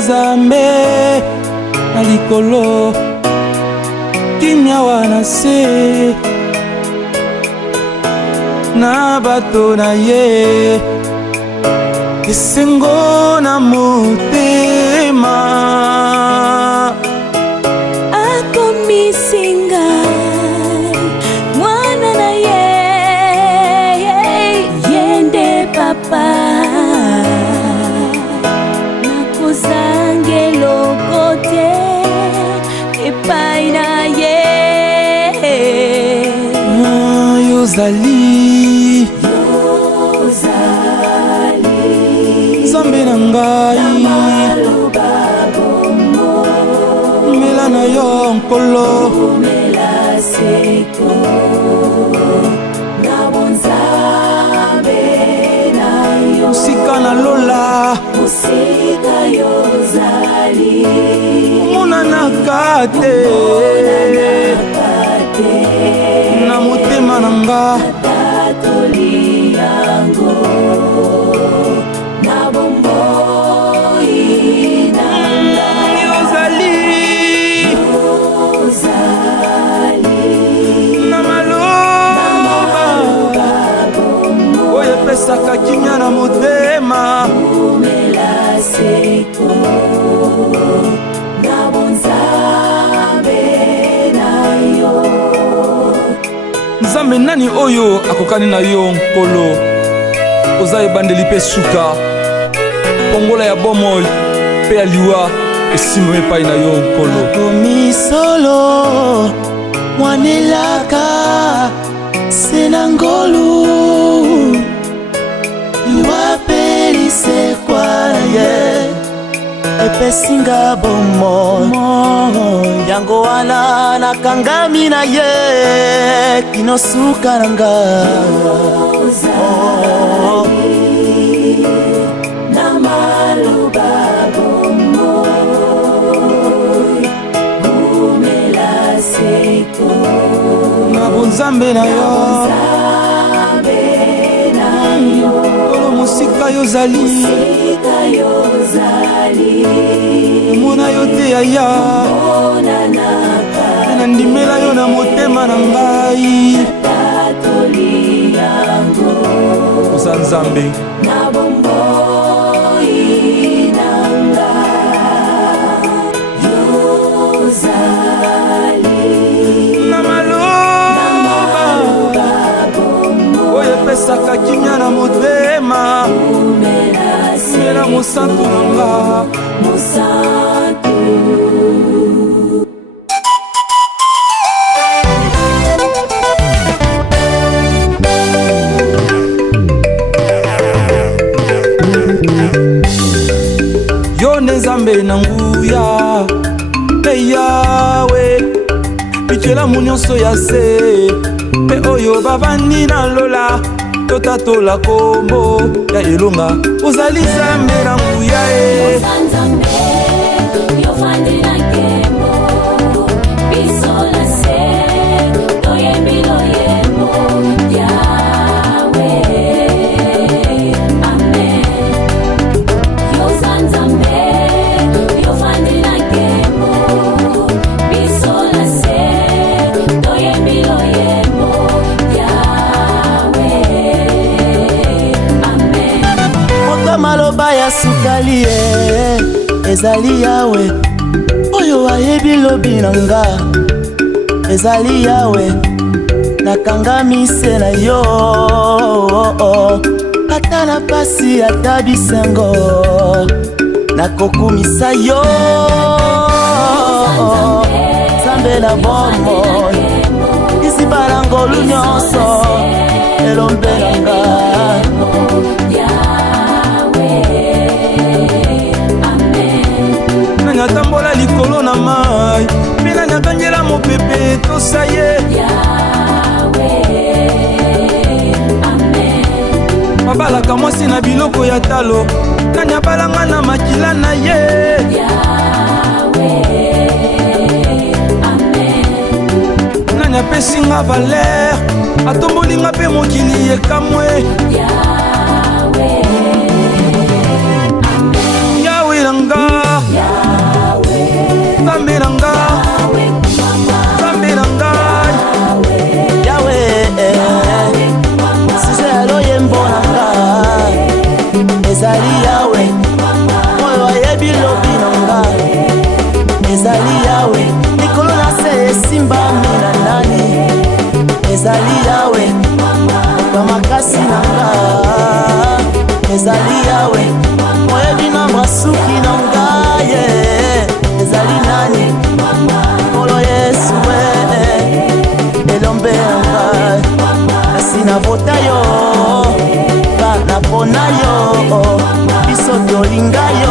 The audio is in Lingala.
Nzambe na likolo kimia wana se na bato na ye esengo na motema akomisinga mwana na ye yende papa nakozange lokote epai na ye yozali Nzambe na ngai mela na yo nkolo musika na lola monanaka te na motema na nga pesaka kimia na motema Nzambe nani oyo akokani na yo nkolo oza ebandeli mpe suka pongola ya bomoi mpe ya liwa esimba epai na yo nkolo komisolo mwanelaka sena ngolu iwapelise kwa ye epesinga bomo yango wana nakangami na ye kinosuka nanga na maloba bomo gumela seko na bonzambe na yo musika yozali mona yo te yaya nandimela yo na motema na ngai oza Nzambe na maloba oyo epesaka kimia na motema mela mosantu nanga yo nde Nzambe na nguya mpe yawe bikelamu nyonso ya se mpe oyo bavandi na lola totatola kombo ya elonga ozali Nzambe na nguya maloba ya sukali ezali yawe oyo ayebi lobi na nga ezali yawe nakangami se na yo ata na pasi ata bisengo nakokumisa yo Nzambe na bomoi isibala ngolu nyonso elombelanga natambola likolo na mai mpe nakangela mopepe tosa ye babalaka mwasi na biloko ya talo nani abalanga na makila na ye nani apesinga valer atombolinga mpe mokili ekamwe yawe nanga ezali yawe moto makasi na nga ezali yawe moyebi na masuki na ngai ezali nani nkolo Yesu elombe ya ngai kasi navota yo bana mpona yo biso tolinga yo